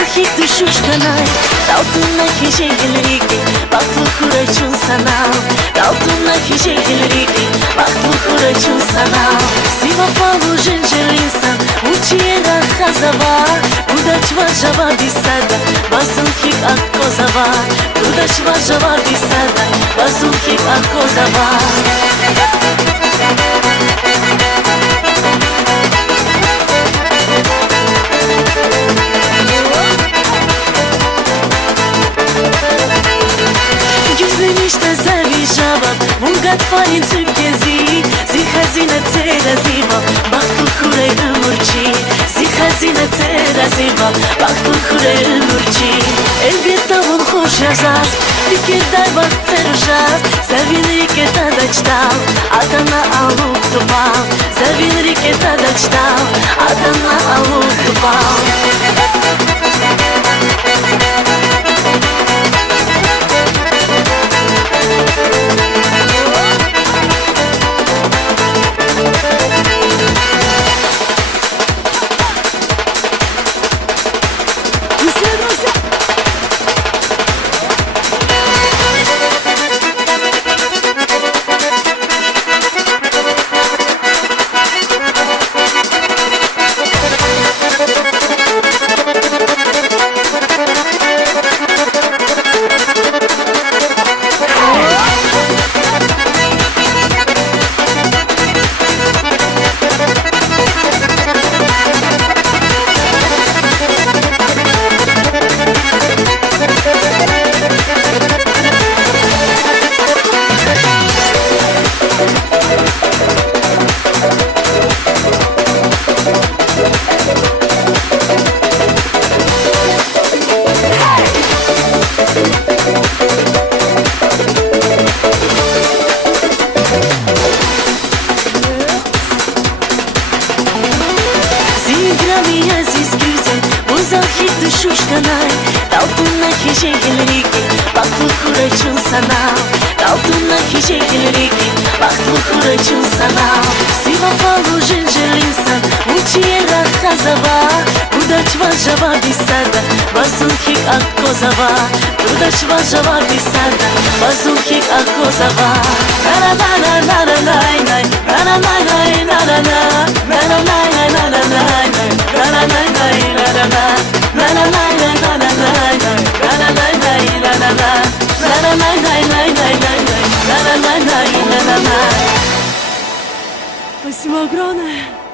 Захи душушканай Талтуна хижегелриги Бахтлы хурачун санал Талтуна хижегелриги Бахтлы хурачун санал Сива фалу женжелинсан Учиера хазава Удачва жава бисада Базухик от козава Удачва жава бисада Базухик от козава Güzlemişte zavijava Vungat farin tükezi Zihazine teraziva Baktı kure ömürçi Zihazine teraziva Baktı kure ömürçi Elbette vun hoş yazar Fikirday baktır ujaz Zavinrik etadaçtal Adana aluk tupal Zavinrik etadaçtal Adana aluk tupal Шушканай Талтуна хижегелриги Бахтлы хурачун санал Талтуна хижегелриги Бахтлы хурачун санал Сива фалу женжелинсан Учиера хазава Удачва жава бисада Базухик от козава Удачва жава бисада Базухик от козава На-на-на-на-на-на-най-най На-на-на-на-на-на-на На-на-на-на-на-на-най-най На-на-на-на-на-на-на Спасибо огромное!